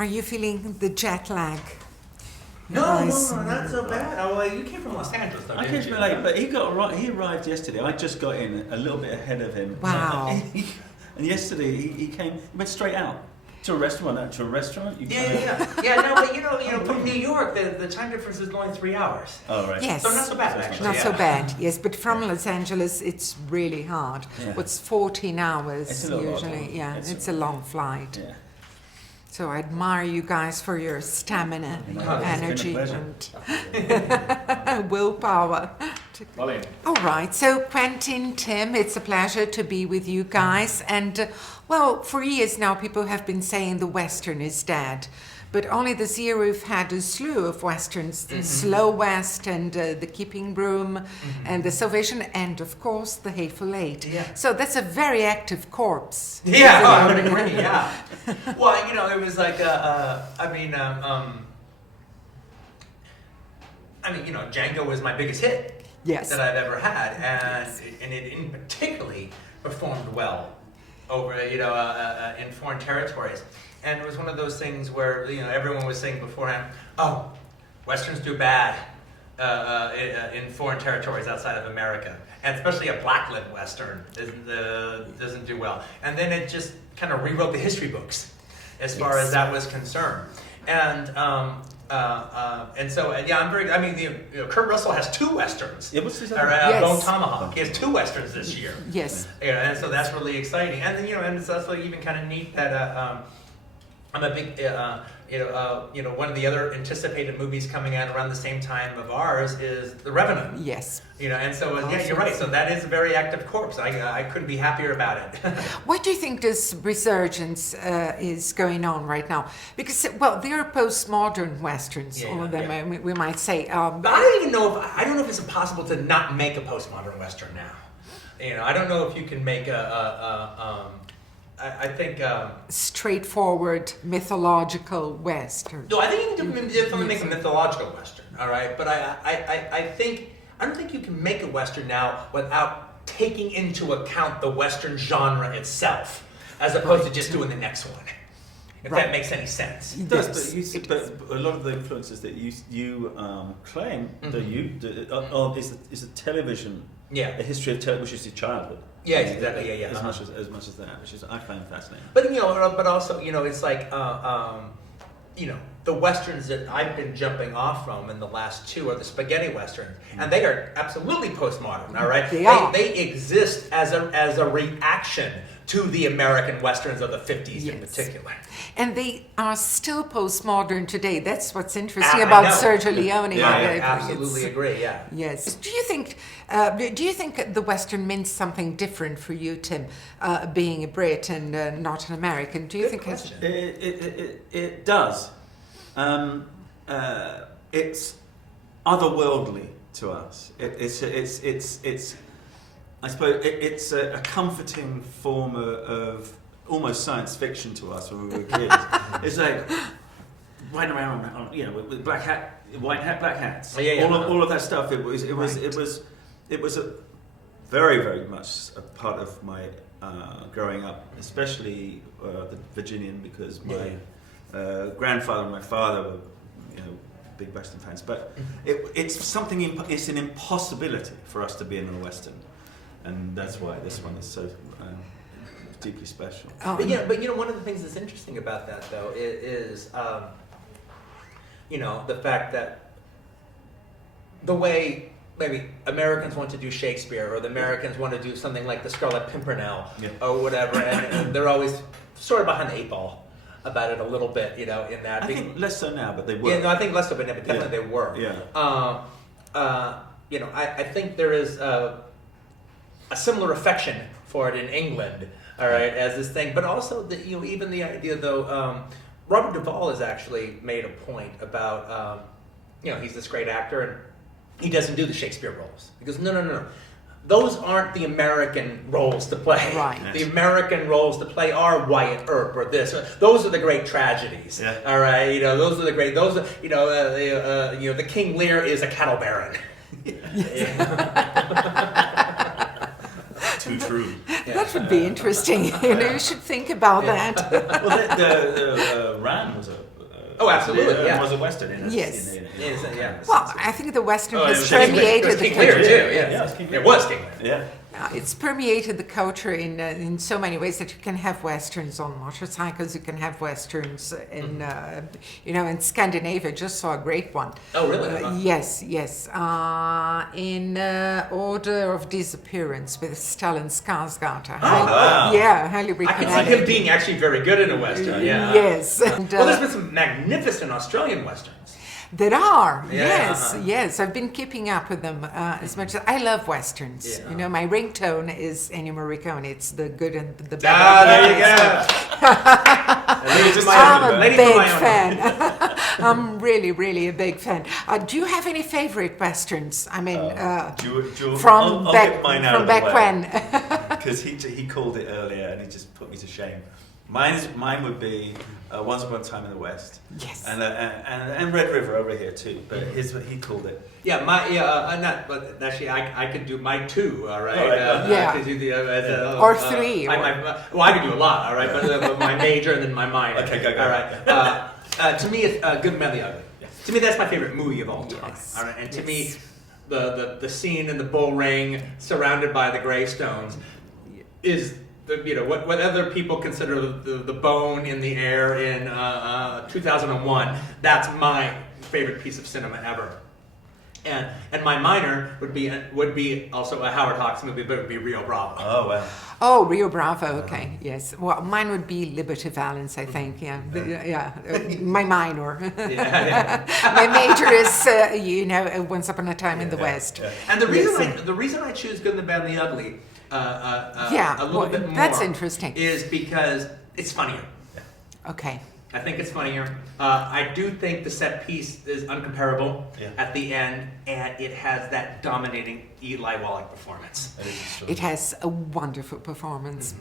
Are you feeling the jet lag? No, not so bad. Oh, well, you came from Los Angeles, though, I didn't came you? late, but he arrived yesterday. I just got in a little bit ahead of him. Wow. And yesterday he went straight out to a restaurant. Yeah. No, but you know, from New York, the time difference is only 3 hours. Oh, right. Yes. So not so bad, actually. Not so bad, yes. But from Los Angeles, it's really hard. Yeah. What's 14 hours It's a little usually? long. Yeah, it's a long flight. Yeah. So I admire you guys for your stamina, No, your it's been a energy, pleasure. and willpower. Pauline. All right, so Quentin, Tim, it's a pleasure to be with you guys. And, well, for years now, people have been saying the Western is dead. But only this year we've had a slew of Westerns, the Slow West and the Keeping Broom and the Salvation and, of course, the Hateful Eight. Yeah. So that's a very active corpse. Yeah, I would agree, yeah. Well, it was like, Django was my biggest hit Yes. that I've ever had, and it in particularly performed well over, in foreign territories. And it was one of those things where, everyone was saying beforehand, oh, Westerns do bad in foreign territories outside of America. And especially a black-lit Western doesn't do well. And then it just kind of rewrote the history books as far as that was concerned. And so, I'm very, Kurt Russell has 2 Westerns. Yeah, what's his Yes. Bone Tomahawk. He has 2 Westerns this year. Yes. And so that's really exciting. And then, and it's also even kind of neat that I'm a big, one of the other anticipated movies coming out around the same time of ours is The Revenant. Yes. And so, you're right. So that is a very active corpse. I couldn't be happier about it. What do you think this resurgence is going on right now? Because, well, they are postmodern Westerns, all of them, we might say. But I don't know if it's impossible to not make a postmodern Western now. I don't know if you can make I think straightforward mythological Western. no, I think you can definitely make a mythological Western, all right. But I don't think you can make a Western now without taking into account the Western genre itself, as opposed to just doing the next one. If that makes any sense. It does, but a lot of the influences that you claim that is a television, a history of television, which is your childhood. Yeah, exactly. Yeah. As much as that, which is I find fascinating. But but also it's like the Westerns that I've been jumping off from in the last 2 are the spaghetti Westerns, and they are absolutely postmodern. All right, they exist as a reaction to the American Westerns of the 50s in particular. And they are still postmodern today. That's what's interesting about Sergio Leone. I absolutely agree, yeah. Yes. Do you think the Western means something different for you, Tim, being a Brit and not an American? Do you think it does? It's otherworldly to us. It's I suppose it's a comforting form of almost science fiction to us when we were kids. It's like riding around with black hat, white hat, black hats. All of that stuff. It was a very, very much a part of my growing up, especially the Virginian, because my grandfather and my father were big Western fans. But it's an impossibility for us to be in a Western. And that's why this one is so deeply special. But one of the things that's interesting about that, though, is the fact that the way maybe Americans want to do Shakespeare, or the Americans want to do something like the Scarlet Pimpernel, or whatever, and they're always sort of behind the 8 ball about it a little bit, in that. I think less so now, but they were. Yeah, no, I think less so, but definitely they were. Yeah. I think there is a similar affection for it in England, all right, as this thing. But also, even the idea, though, Robert Duvall has actually made a point about, he's this great actor, and he doesn't do the Shakespeare roles. He goes, no. Those aren't the American roles to play. Right. The American roles to play are Wyatt Earp or this. Those are the great tragedies. Yeah. All right. Those are the great. Those are. The King Lear is a cattle baron. Too true. That would be interesting. You should think about that. Well, Ran was Oh, absolutely, It yeah. was a Western in Yes. Well, I think the Western Oh, it has was King Lear. permeated it was the King Lear culture. too. Yeah, Yeah, it was King Lear. It was King Lear. Yeah. It's permeated the culture in so many ways that you can have westerns on motorcycles. You can have westerns in in Scandinavia. Just saw a great one. Oh, really? Yes. In Order of Disappearance with Stellan Skarsgård. wow. Yeah, highly I recommend can see him it. being actually very good in a western. Yeah. Yes. And, Well, there's been some magnificent Australian westerns. there are, Yeah. yes. I've been keeping up with them as much as I love westerns. Yeah. You know, my ringtone is Ennio Morricone. It's the good and the bad. Ah, there you go. I'm a Lady big for my own. fan. I'm really a big fan. Do you have any favorite westerns? I mean, from I'll back get mine out from of the back way. when. Because he called it earlier and he just put me to shame. Mine would be Once Upon a Time in the West. Yes. And Red River over here too. But he called it. Yeah, but actually, I could do my two. All right. All right. Yeah. I could do the, Or three, I could do a lot. All right, but my major and then my minor. Okay, go. All right. To me, it's Good, Bad, the Ugly. To me, that's my favorite movie of all time. Yes. All right, and to me, the scene in the bull ring surrounded by the gravestones is what other people consider the bone in the air in 2001. That's my favorite piece of cinema ever. And my minor would be also a Howard Hawks movie, but it would be Rio Bravo. Oh wow. Oh, Rio Bravo. Okay, yes. Well, mine would be Liberty Valance. I think. Yeah. My minor. Yeah. My major is Once Upon a Time in the West. Yeah. And the reason I choose Good, the Bad, and the Ugly a little bit more. That's interesting. Is because it's funnier. Okay. I think it's funnier. I do think the set piece is uncomparable at the end, and it has that dominating Eli Wallach performance. It has a wonderful performance.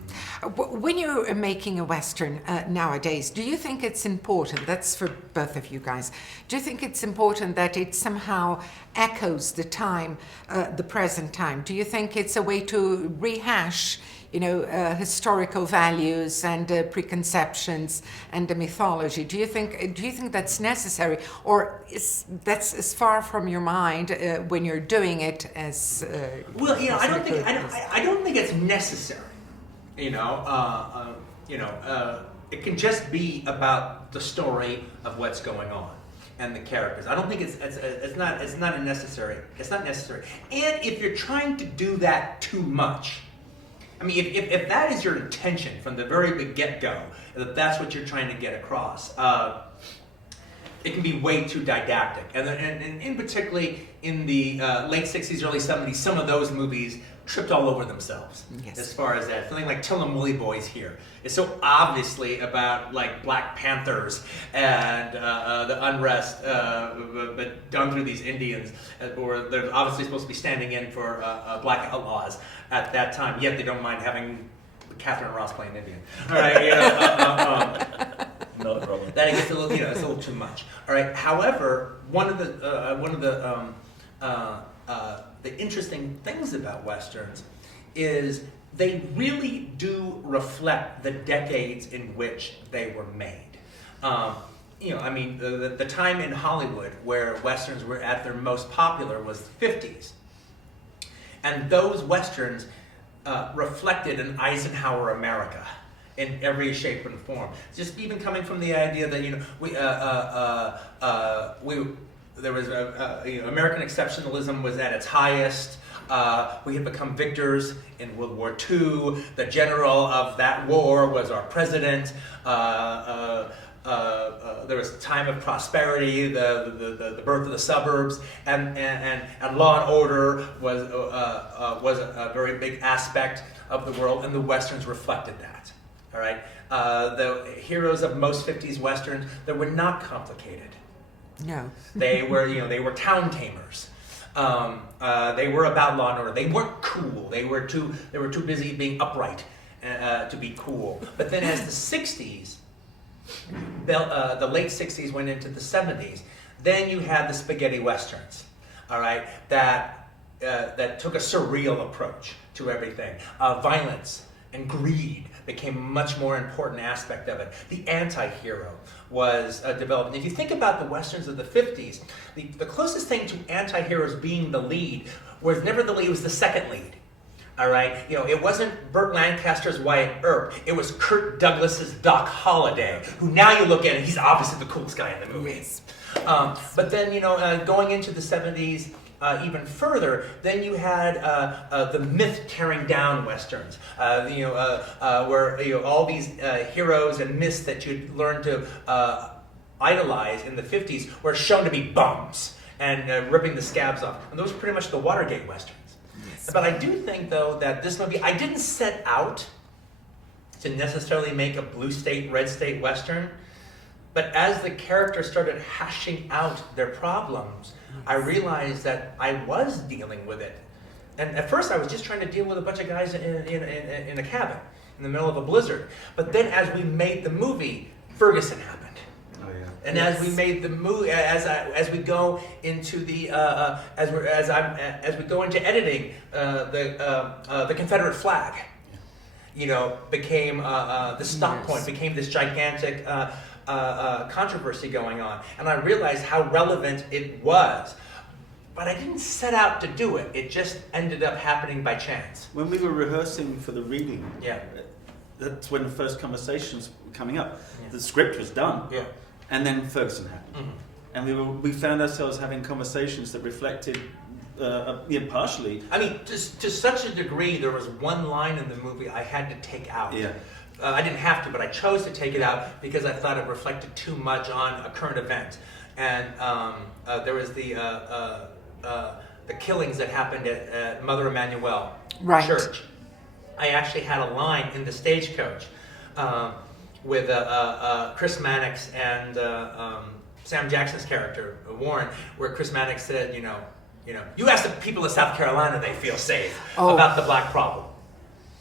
When you're making a Western nowadays, do you think it's important, that's for both of you guys, do you think it's important that it somehow echoes the time, the present time? Do you think it's a way to rehash historical values and preconceptions and the mythology? Do you think that's necessary, or that's as far from your mind when you're doing it as? Well, I don't think it's necessary. It can just be about the story of what's going on and the characters. I don't think it's not necessary. It's not necessary. And if you're trying to do that too much. I mean, if that is your intention from the very get-go, that that's what you're trying to get across, it can be way too didactic. And in particularly in the late 60s, early 70s, some of those movies tripped all over themselves. Yes. As far as that. Something like Till 'Em Willie Boys here is so obviously about like Black Panthers and the unrest but done through these Indians, or they're obviously supposed to be standing in for black outlaws at that time, yet they don't mind having Catherine Ross playing Indian. All right, Not a problem. then it gets a little, it's a little too much. All right. However, one of the interesting things about westerns is they really do reflect the decades in which they were made. The time in Hollywood where westerns were at their most popular was the 50s, and those westerns reflected an Eisenhower America in every shape and form. Just even coming from the idea that there was American exceptionalism was at its highest. We had become victors in World War II. The general of that war was our president. There was a time of prosperity, the birth of the suburbs, and law and order was a very big aspect of the world, and the westerns reflected that. All right, the heroes of most 50s westerns, they were not complicated. No. They were town tamers. They were about law and order. They weren't cool. They were too busy being upright to be cool. But then, as the 60s, the late 60s went into the 70s, then you had the spaghetti westerns. All right, that took a surreal approach to everything. Violence and greed became a much more important aspect of it. The anti-hero was developed. And if you think about the Westerns of the 50s, the closest thing to anti-heroes being the lead was never the lead, it was the second lead. All right, it wasn't Burt Lancaster's Wyatt Earp. It was Kirk Douglas's Doc Holliday, who now you look at and he's obviously the coolest guy in the movie. Yes. But then, going into the 70s, even further, then you had the myth tearing down westerns, where all these heroes and myths that you'd learned to idolize in the 50s were shown to be bums and ripping the scabs off. And those were pretty much the Watergate westerns. Yes. But I do think, though, that this movie, I didn't set out to necessarily make a blue state, red state western, but as the characters started hashing out their problems, I realized that I was dealing with it. And at first I was just trying to deal with a bunch of guys in a cabin in the middle of a blizzard. But then as we made the movie, Ferguson happened. Oh, yeah. And as we made the movie, as we go into the as we go into editing, the Confederate flag, became the stop point, became this gigantic controversy going on, and I realized how relevant it was. But I didn't set out to do it. It just ended up happening by chance. When we were rehearsing for the reading, Yeah. that's when the first conversations were coming up. Yeah. The script was done, Yeah. and then Ferguson happened. Mm-hmm. And we found ourselves having conversations that reflected, partially. I mean, to such a degree, there was one line in the movie I had to take out. Yeah. I didn't have to, but I chose to take it out because I thought it reflected too much on a current event. And there was the killings that happened at Mother Emanuel Church. I actually had a line in the stagecoach with Chris Mannix and Sam Jackson's character, Warren, where Chris Mannix said, you ask the people of South Carolina, they feel safe about the black problem,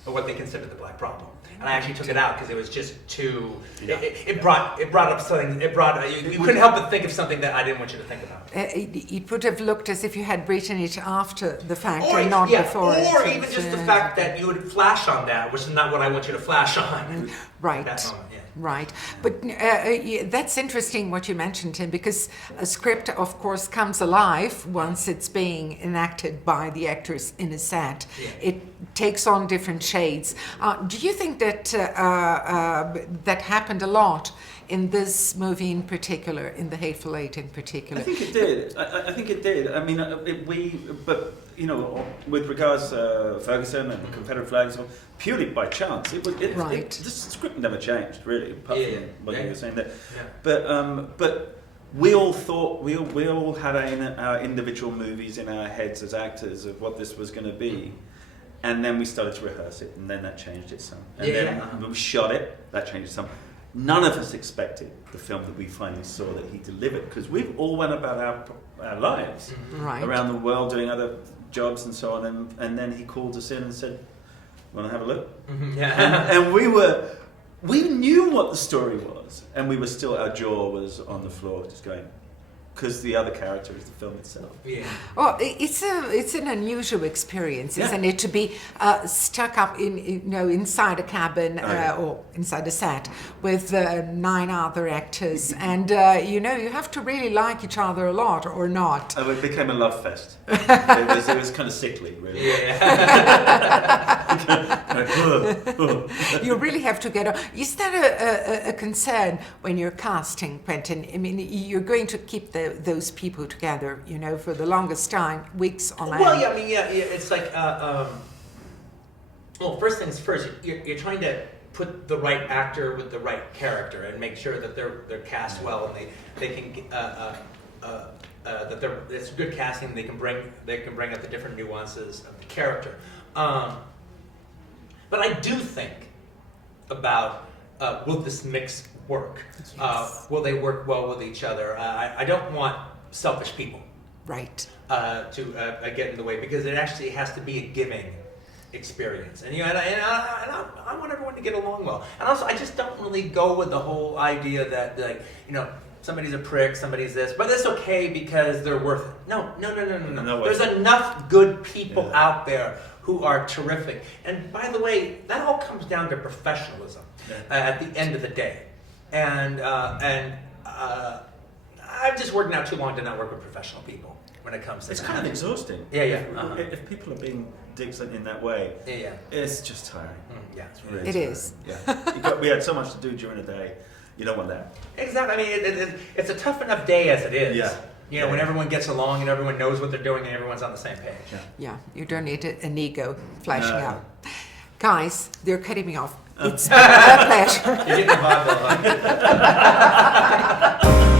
or what they consider the black problem. And I actually took it out because it was just too. Yeah. It brought up something. You couldn't help but think of something that I didn't want you to think about. It would have looked as if you had written it after the fact and not before. Or even just the fact that you would flash on that, which is not what I want you to flash on. Right. At that moment, yeah. Right. But that's interesting what you mentioned, Tim, because a script, of course, comes alive once it's being enacted by the actors in a set. Yeah. It takes on different shades. Do you think that that happened a lot in this movie in particular, in The Hateful Eight in particular? I think it did. I think it did. I mean, with regards to Ferguson and the Confederate flags, purely by chance. The script never changed, really, apart from what you were saying there. Yeah. But we all thought, we all had our individual movies in our heads as actors of what this was going to be. And then we started to rehearse it, and then that changed it some. And then when we shot it, that changed it some. None of us expected the film that we finally saw that he delivered, because we've all went about our lives around the world doing other jobs and so on, and then he called us in and said, "Want to have a look?" Mm-hmm. Yeah. And we knew what the story was, and we were still, our jaw was on the floor, just going, because the other character is the film itself. Yeah. Well, it's an unusual experience, isn't it, to be stuck up inside a cabin or inside a set with 9 other actors, and you have to really like each other a lot or not. Oh, it became a love fest. It was kind of sickly, really. Yeah. You really have to get on. Is that a concern when you're casting, Quentin? I mean, you're going to keep those people together, for the longest time, weeks on end. Well, it's like, first things first, you're trying to put the right actor with the right character and make sure that they're cast well and they can that it's good casting. They can bring out the different nuances of the character. But I do think about will this mix work? Yes. Will they work well with each other? I don't want selfish people, right, to get in the way, because it actually has to be a giving experience, and I want everyone to get along well. And also, I just don't really go with the whole idea that somebody's a prick, somebody's this, but that's okay because they're worth it. No. There's enough good people out there who are terrific. And by the way, that all comes down to professionalism at the end of the day. And I've just worked now too long to not work with professional people when it comes to It's that. kind of exhausting. Yeah. If people are being dicks in that way, it's just tiring. Yeah, It's really It tiring. is. Yeah. We had so much to do during the day. You don't want that. Exactly. I mean, it's a tough enough day as it is. Yeah. You know, when everyone gets along and everyone knows what they're doing and everyone's on the same page. Yeah, you don't need an ego flashing No. out. Guys, they're cutting me off. It's been a pleasure. You're getting the vaudeville, huh?